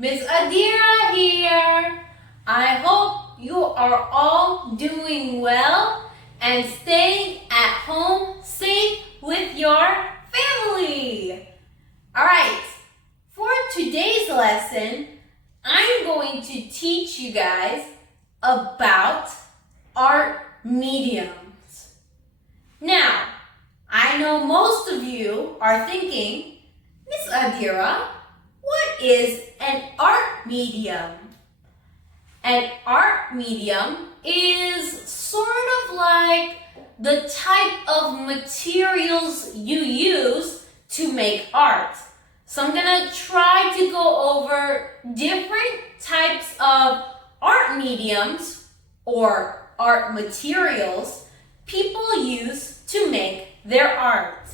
Miss Adira here. I hope you are all doing well and staying at home safe with your family. Alright, for today's lesson, I'm going to teach you guys about art mediums. Now, I know most of you are thinking, Miss Adira, what is an art medium? An art medium is sort of like the type of materials you use to make art. So I'm gonna try to go over different types of art mediums or art materials people use to make their art.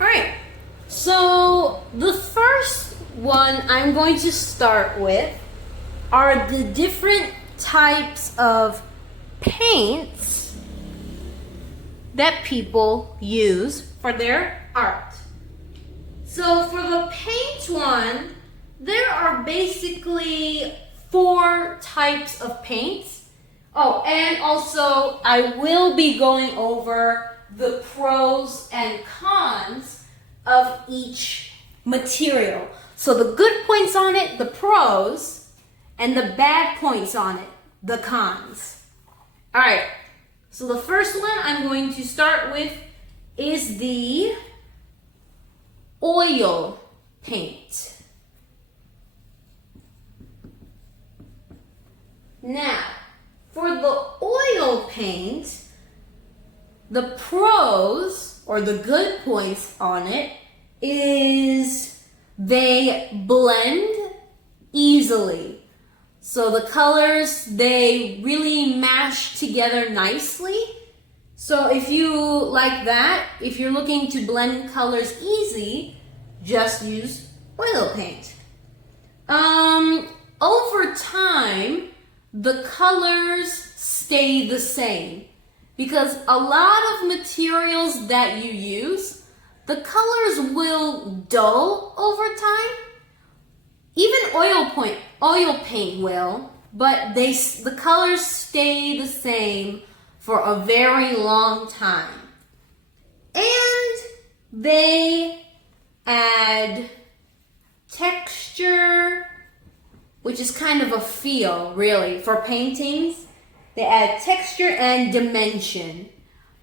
Alright, so the first one I'm going to start with are the different types of paints that people use for their art. So for the paint one, there are basically 4 types of paints. Oh, and also I will be going over the pros and cons of each material. So the good points on it, the pros, and the bad points on it, the cons. All right, so the first one I'm going to start with is the oil paint. Now, for the oil paint, the pros or the good points on it is they blend easily. So the colors, they really mash together nicely. So if you like that, if you're looking to blend colors easy, just use oil paint. Over time, the colors stay the same because a lot of materials that you use, the colors will dull over time. Even oil paint will, but the colors stay the same for a very long time. And they add texture, which is kind of a feel, really, for paintings. They add texture and dimension.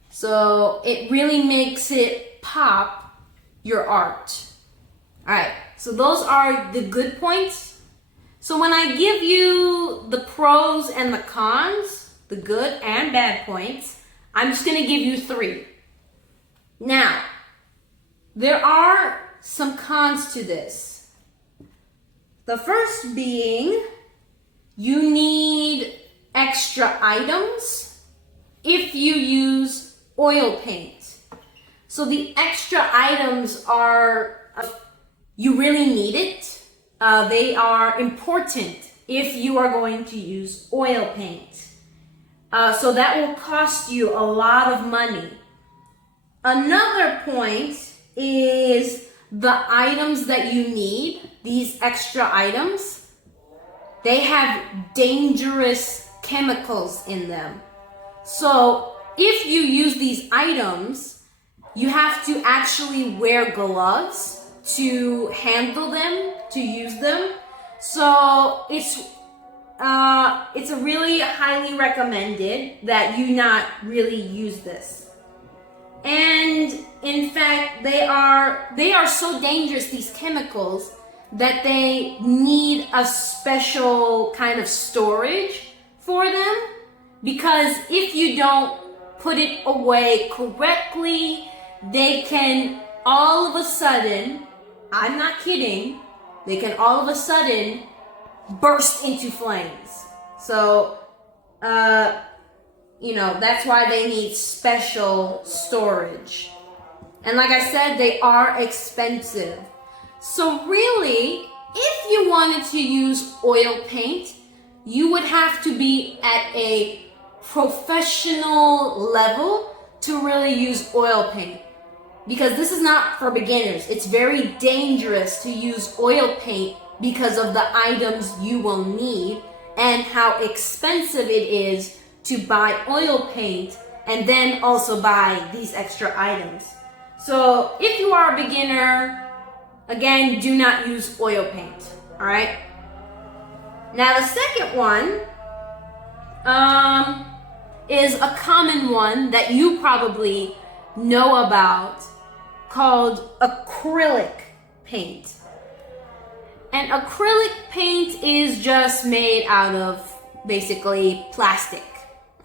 So it really makes it pop your art. All right, so those are the good points. So when I give you the pros and the cons, the good and bad points, I'm just gonna give you 3. Now, there are some cons to this. The first being, you need extra items if you use oil paint. So the extra items are, you really need it. They are important if you are going to use oil paint. So that will cost you a lot of money. Another point is the items that you need, these extra items, they have dangerous chemicals in them. So if you use these items, you have to actually wear gloves to handle them, to use them. So it's a really highly recommended that you not really use this. And in fact, they are so dangerous, these chemicals, that they need a special kind of storage for them, because if you don't put it away correctly, they can all of a sudden, I'm not kidding, they can all of a sudden burst into flames. So, that's why they need special storage. And like I said, they are expensive. So really, if you wanted to use oil paint, you would have to be at a professional level to really use oil paint. because this is not for beginners. It's very dangerous to use oil paint because of the items you will need and how expensive it is to buy oil paint and then also buy these extra items. So if you are a beginner, again, do not use oil paint, all right? Now the second one is a common one that you probably know about, called acrylic paint. And acrylic paint is just made out of basically plastic,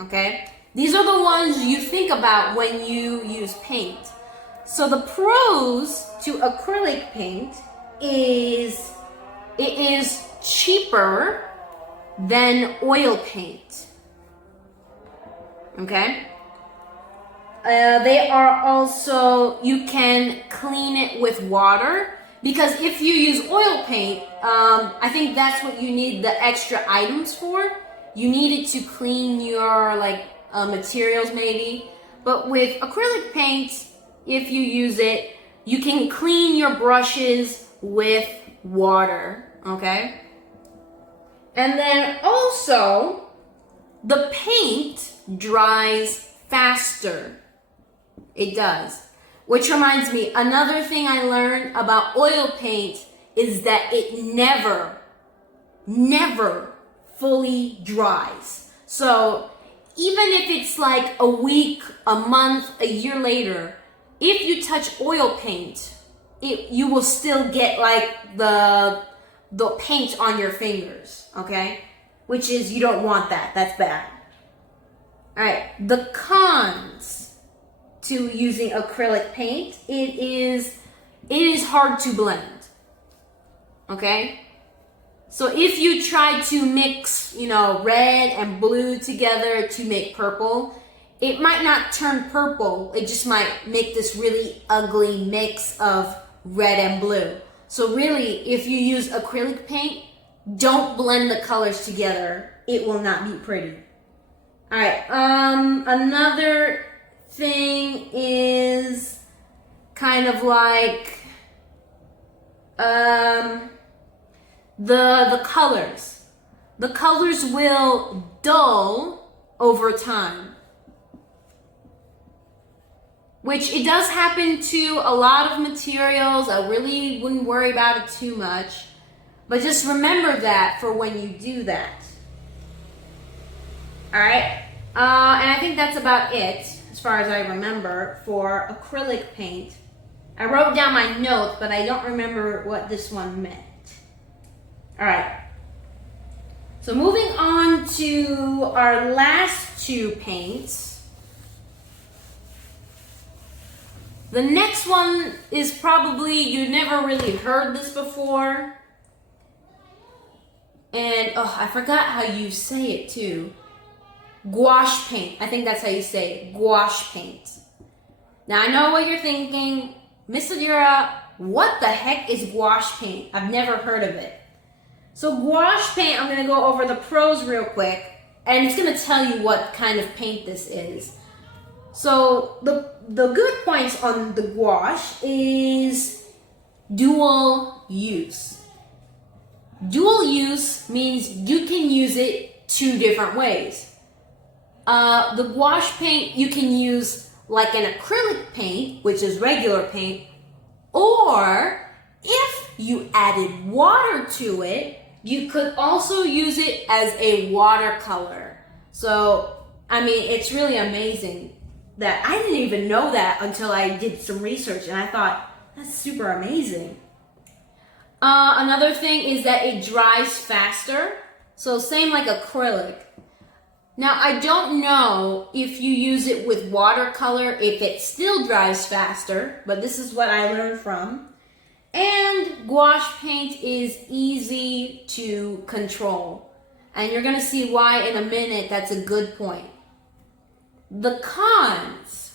okay? These are the ones you think about when you use paint. So the pros to acrylic paint is it is cheaper than oil paint, okay? They are also, you can clean it with water, because if you use oil paint, I think that's what you need the extra items for. You need it to clean your materials maybe. But with acrylic paint, if you use it, you can clean your brushes with water, okay? And then also, the paint dries faster. It does. Which reminds me, another thing I learned about oil paint is that it never fully dries. So even if it's like a week, a month, a year later, if you touch oil paint, you will still get like the paint on your fingers, okay? Which is, you don't want that. That's bad. All right, the cons to using acrylic paint, it is hard to blend, okay? So if you try to mix, red and blue together to make purple, it might not turn purple. It just might make this really ugly mix of red and blue. So really, if you use acrylic paint, don't blend the colors together. It will not be pretty. All right, another thing is kind of like the colors. The colors will dull over time, which it does happen to a lot of materials. I really wouldn't worry about it too much, but just remember that for when you do that. All right, and I think that's about it as far as I remember for acrylic paint. I wrote down my notes, but I don't remember what this one meant. All right, so moving on to our last two paints. The next one is probably, you never really heard this before. And, I forgot how you say it too. Gouache paint. I think that's how you say it. Gouache paint. Now I know what you're thinking. Miss Adira, what the heck is gouache paint? I've never heard of it. So gouache paint, I'm going to go over the pros real quick. And it's going to tell you what kind of paint this is. So the good points on the gouache is dual use. Dual use means you can use it two different ways. The gouache paint you can use like an acrylic paint, which is regular paint, or if you added water to it, you could also use it as a watercolor. So, I mean, it's really amazing that I didn't even know that until I did some research, and I thought, that's super amazing. Another thing is that it dries faster. So same like acrylic. Now, I don't know if you use it with watercolor, if it still dries faster, but this is what I learned from. And gouache paint is easy to control. And you're gonna see why in a minute. That's a good point. The cons.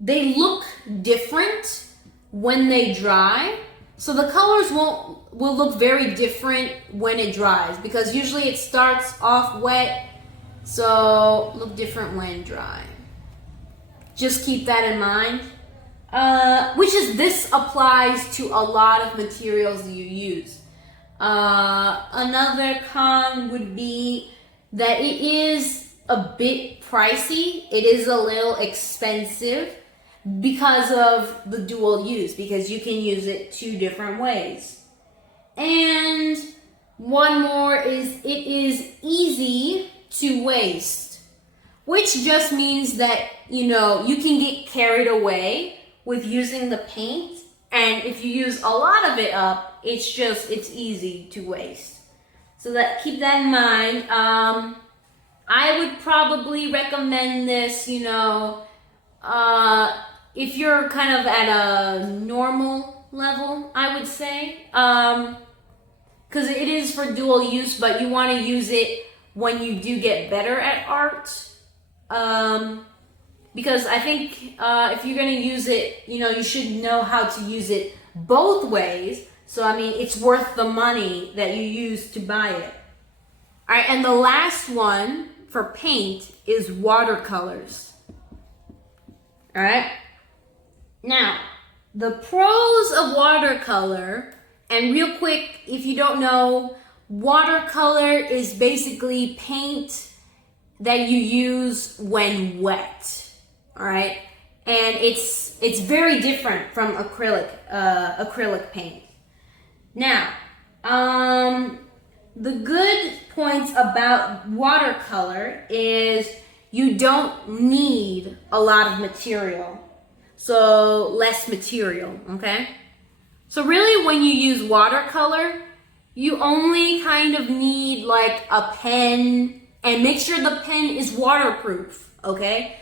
They look different when they dry. So the colors will look very different when it dries, because usually it starts off wet, so look different when dry. Just keep that in mind. which is this applies to a lot of materials you use. Another con would be that it is a bit pricey. It is a little expensive because of the dual use, because you can use it two different ways. And one more is it is easy to waste, which just means that, you can get carried away with using the paint, and if you use a lot of it up, it's easy to waste. So keep that in mind. I would probably recommend this, if you're kind of at a normal level, I would say. Because it is for dual use, but you want to use it when you do get better at art. Because I think if you're going to use it, you should know how to use it both ways. So, it's worth the money that you use to buy it. All right, and the last one for paint is watercolors. All right. Now, the pros of watercolor, and real quick, if you don't know, watercolor is basically paint that you use when wet. All right, and it's very different from acrylic paint. Now, the good points about watercolor is you don't need a lot of material, so less material. Okay, so really, when you use watercolor, you only kind of need like a pen, and make sure the pen is waterproof. Okay.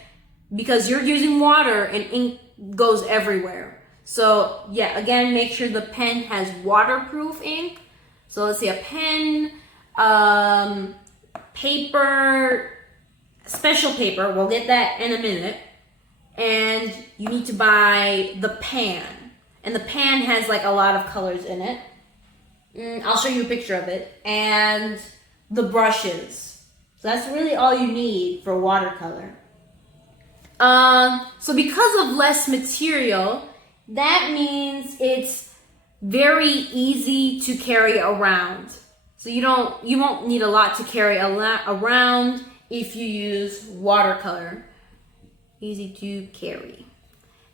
Because you're using water and ink goes everywhere. So yeah, again, make sure the pen has waterproof ink. So let's say a pen, paper, special paper, we'll get that in a minute. And you need to buy the pan. And the pan has like a lot of colors in it. I'll show you a picture of it. And the brushes. So that's really all you need for watercolor. So because of less material, that means it's very easy to carry around. So you won't need a lot to carry around if you use watercolor. Easy to carry.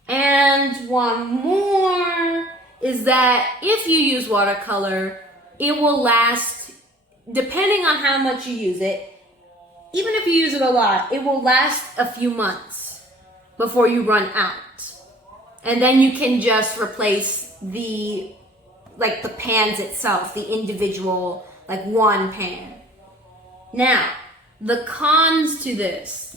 And one more is that if you use watercolor, it will last, depending on how much you use it, even if you use it a lot, it will last a few months before you run out. And then you can just replace the pans itself, the individual, like one pan. Now, the cons to this.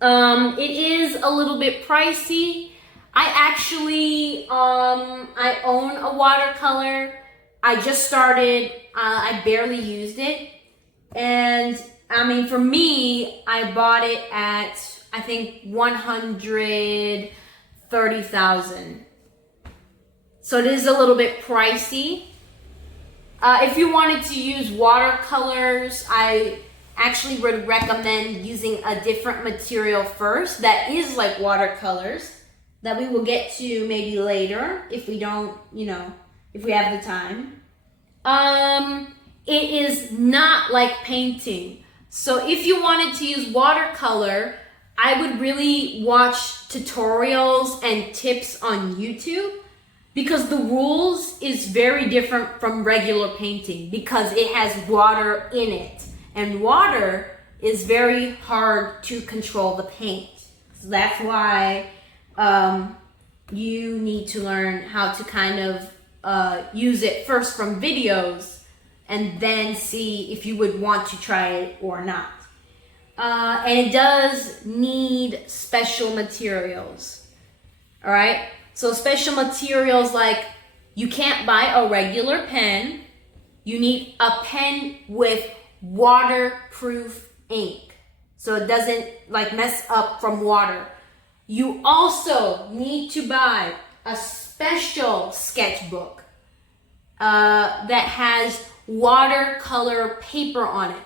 It is a little bit pricey. I actually, I own a watercolor. I just started, I barely used it. And for me, I bought it at, I think, 130,000. So it is a little bit pricey. If you wanted to use watercolors, I actually would recommend using a different material first that is like watercolors that we will get to maybe later if we don't, if we have the time. It is not like painting. So if you wanted to use watercolor, I would really watch tutorials and tips on YouTube, because the rules is very different from regular painting because it has water in it, and water is very hard to control the paint. So that's why you need to learn how to kind of use it first from videos and then see if you would want to try it or not. And it does need special materials. All right. So special materials, like you can't buy a regular pen. You need a pen with waterproof ink, so it doesn't like mess up from water. You also need to buy a special sketchbook that has watercolor paper on it.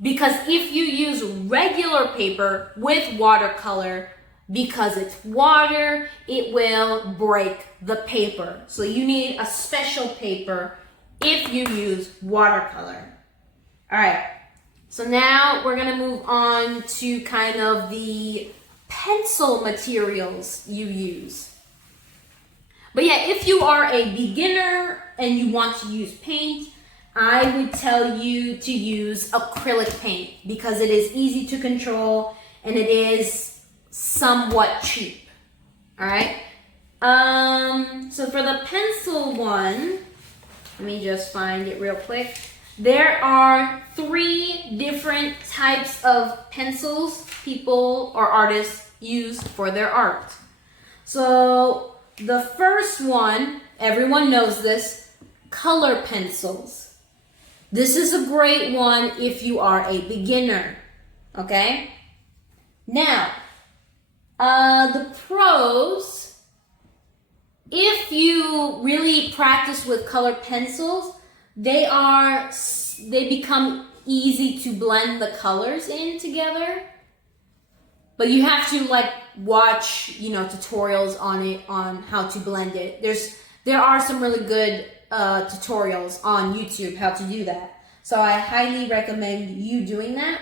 Because if you use regular paper with watercolor, because it's water, it will break the paper. So you need a special paper if you use watercolor. All right, so now we're gonna move on to kind of the pencil materials you use. But yeah, if you are a beginner and you want to use paint, I would tell you to use acrylic paint because it is easy to control and it is somewhat cheap. All right. So for the pencil one, let me just find it real quick. There are 3 different types of pencils people or artists use for their art. So the first one, everyone knows this, color pencils. This is a great one if you are a beginner, okay? Now, the pros, if you really practice with color pencils, they become easy to blend the colors in together. But you have to like watch, tutorials on it, on how to blend it. There are some really good tutorials on YouTube how to do that. So I highly recommend you doing that.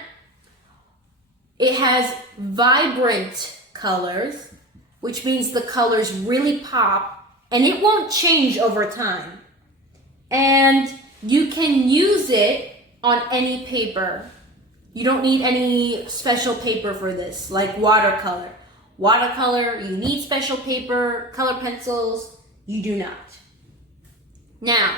It has vibrant colors, which means the colors really pop and it won't change over time. And you can use it on any paper. You don't need any special paper for this, like watercolor. Watercolor, you need special paper. Color pencils, you do not. Now,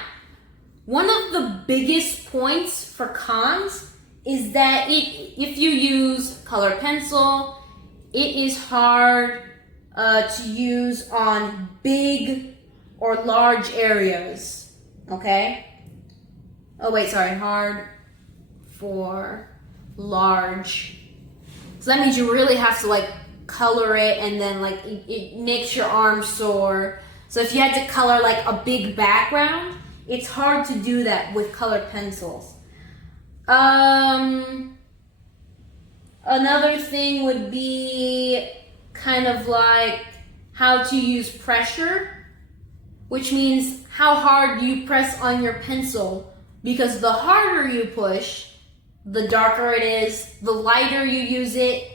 one of the biggest points for cons is that if you use color pencil, it is hard to use on big or large areas, okay? Oh wait, sorry, hard for large. So that means you really have to like color it and then like it makes your arm sore. So if you had to color like a big background, it's hard to do that with colored pencils. Another thing would be kind of like how to use pressure, which means how hard you press on your pencil, because the harder you push, the darker it is, the lighter you use it,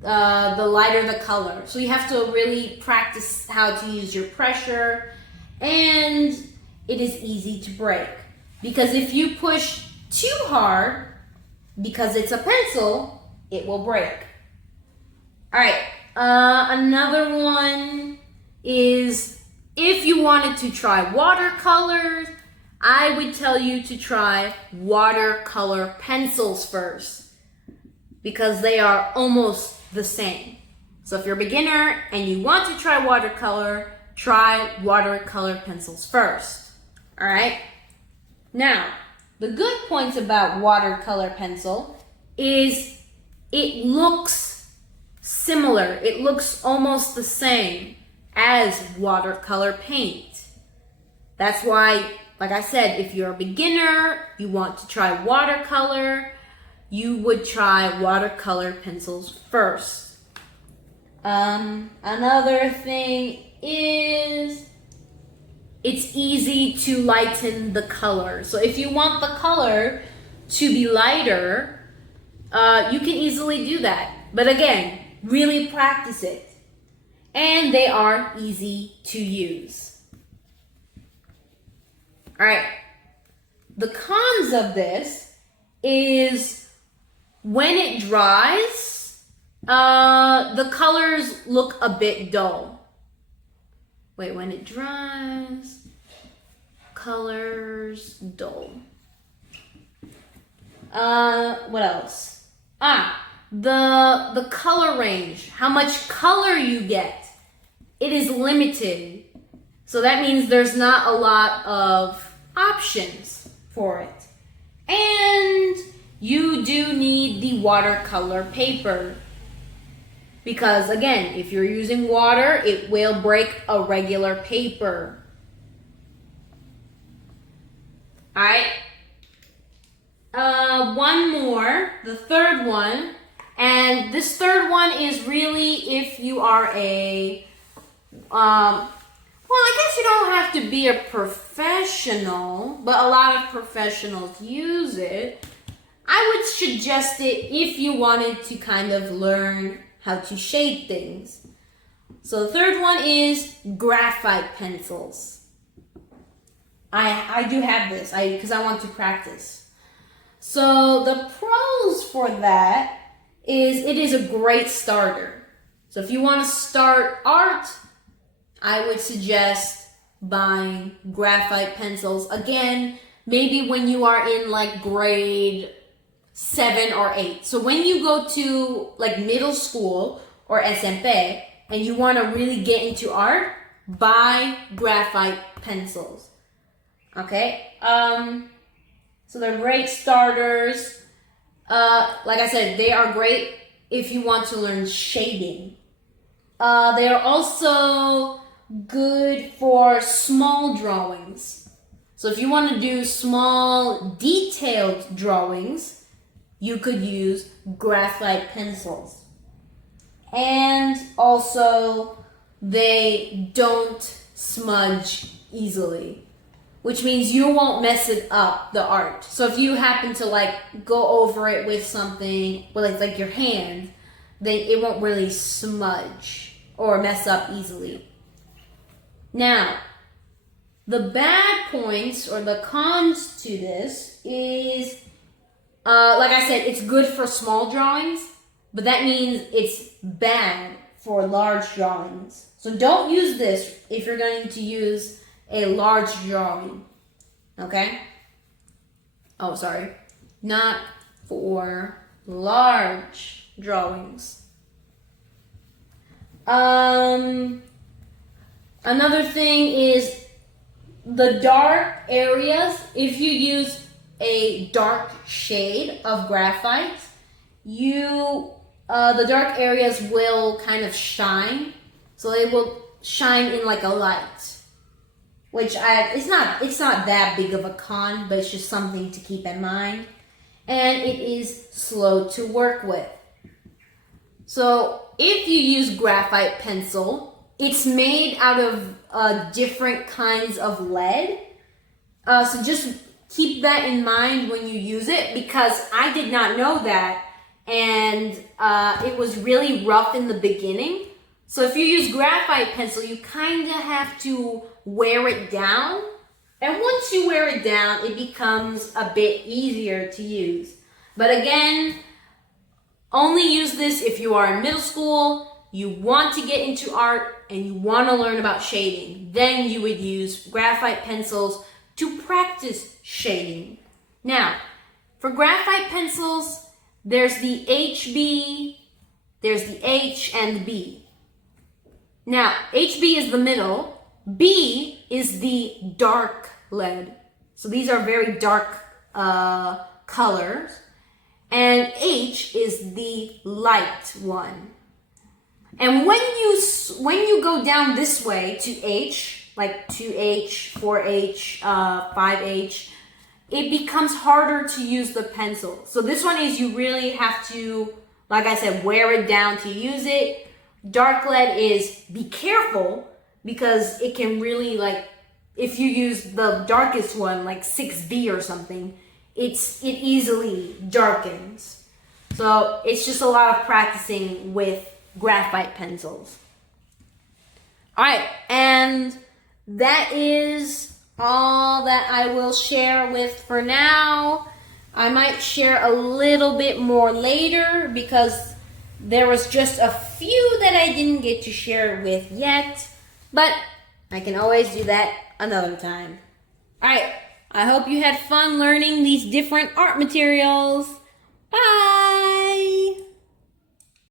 the lighter the color. So you have to really practice how to use your pressure, and it is easy to break. Because if you push too hard, because it's a pencil, it will break. All right, another one is if you wanted to try watercolors, I would tell you to try watercolor pencils first because they are almost the same. So if you're a beginner and you want to try watercolor pencils first. All right. Now, the good points about watercolor pencil is it looks similar. It looks almost the same as watercolor paint. That's why, like I said, if you're a beginner, you want to try watercolor, you would try watercolor pencils first. Another thing is it's easy to lighten the color. So if you want the color to be lighter, you can easily do that. But again, really practice it. And they are easy to use. All right. The cons of this is when it dries, the colors look a bit dull. Wait, when it dries, colors dull. What else? The color range, how much color you get, it is limited. So that means there's not a lot of options for it. And you do need the watercolor paper. Because again, if you're using water, it will break a regular paper. Alright. One more, the third one, And this third one is really if you are a, well, I guess you don't have to be a professional, but a lot of professionals use it. I would suggest it if you wanted to kind of learn how to shade things. So the third one is graphite pencils. I do have this because I want to practice. So the pros for that is it is a great starter. So if you want to start art, I would suggest buying graphite pencils. Again, maybe when you are in like grade 7 or 8. So when you go to like middle school or SMP and you want to really get into art, buy graphite pencils. Okay? So they're great starters. Like I said, they are great if you want to learn shading. They are also good for small drawings. So if you want to do small, detailed drawings, you could use graphite pencils. And also, they don't smudge easily, which means you won't mess it up, the art. So if you happen to like go over it with something, well, like your hand, then it won't really smudge or mess up easily. Now, the bad points or the cons to this is, like I said, it's good for small drawings, but that means it's bad for large drawings. So don't use this if you're going to use a large drawing, okay? Oh, sorry. Not for large drawings. Another thing is the dark areas. If you use a dark shade of graphite, the dark areas will kind of shine. So they will shine in like a light, which it's not that big of a con, but it's just something to keep in mind. And it is slow to work with. So if you use graphite pencil, it's made out of different kinds of lead. So just keep that in mind when you use it, because I did not know that, and it was really rough in the beginning. So if you use graphite pencil, you kind of have to wear it down. And once you wear it down, it becomes a bit easier to use. But again, only use this if you are in middle school, you want to get into art, and you want to learn about shading. Then you would use graphite pencils to practice shading. Now, for graphite pencils, there's the HB, there's the H, and the B. Now, HB is the middle, B is the dark lead. So these are very dark colors. And H is the light one. And when you go down this way to H, like 2H, 4H, 5H, it becomes harder to use the pencil. So this one is you really have to, like I said, wear it down to use it. Dark lead is be careful, because it can really, like, if you use the darkest one, like 6B or something, it easily darkens. So it's just a lot of practicing with graphite pencils. All right, and that is all that I will share with for now. I might share a little bit more later, because there was just a few that I didn't get to share with yet, but I can always do that another time. All right, I hope you had fun learning these different art materials. Bye!